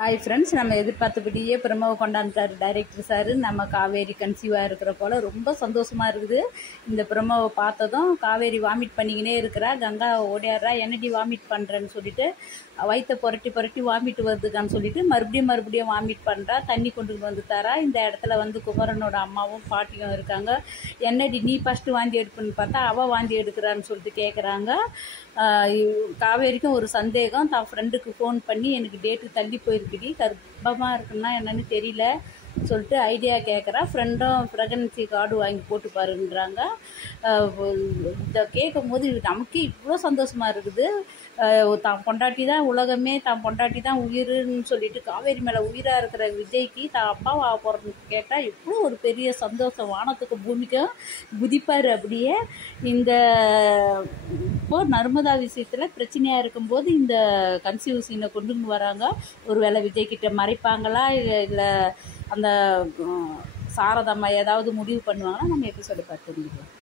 Hi friends, நம்ம எதிர்பார்த்தபடியே பிரமவை கொண்டாந்துட்டார் director sir. நம்ம காவேரி கன்சீவாக இருக்கிற போல் ரொம்ப சந்தோஷமாக இருக்குது. இந்த பிரமவை பார்த்ததும் காவேரி வாமிட் பண்ணிக்கினே இருக்கிறா. கங்கா ஓடியாடுறா, என்னடி வாமிட் பண்ணுறேன்னு சொல்லிட்டு வயிற்றை புரட்டி புரட்டி வாமிட் வருதுக்கான்னு சொல்லிட்டு மறுபடியும் வாமிட் பண்ணுறா. தண்ணி கொண்டு வந்து தரா. இந்த இடத்துல வந்து குமரனோட அம்மாவும் பாட்டியும் இருக்காங்க. என்னடி நீ ஃபஸ்ட்டு வாந்தி எடுப்புன்னு பார்த்தா அவள் வாந்தி எடுக்கிறான்னு சொல்லிட்டு கேட்குறாங்க. காவேரிக்கும் ஒரு சந்தேகம். தான் ஃப்ரெண்டுக்கு ஃபோன் பண்ணி எனக்கு டேட்டு தள்ளி போயிருக்குடி, கர்ப்பமாக இருக்குன்னா என்னன்னு தெரியல சொல்லிட்டு ஐடியா கேட்குறா. ஃப்ரெண்டும் ப்ரெக்னன்சி கார்டு வாங்கி போட்டு பாருன்றாங்க. இதை கேட்கும் போது நமக்கே இவ்வளோ சந்தோஷமாக இருக்குது. தான் பொண்டாட்டி தான் உலகமே, தான் பொண்டாட்டி தான் உயிருன்னு சொல்லிட்டு காவேரி மேலே உயிராக இருக்கிற விஜய்க்கு தான் அப்பாவா போகிறதுன்னு கேட்டால் எவ்வளோ ஒரு பெரிய சந்தோஷம். வானத்துக்கும் பூமிக்கும் குதிப்பார் அப்படியே. இந்த இப்போது நர்மதா விஷயத்தில் பிரச்சனையாக இருக்கும்போது இந்த கன்சீவ் சீனை கொண்டு வராங்க. ஒரு வேளை விஜய்கிட்ட மறைப்பாங்களா, இல்லை அந்த சாரதம்மா ஏதாவது முடிவு பண்ணுவாங்கன்னா நம்ம எபிசோடு பார்த்து தெரிஞ்சுக்கலாம்.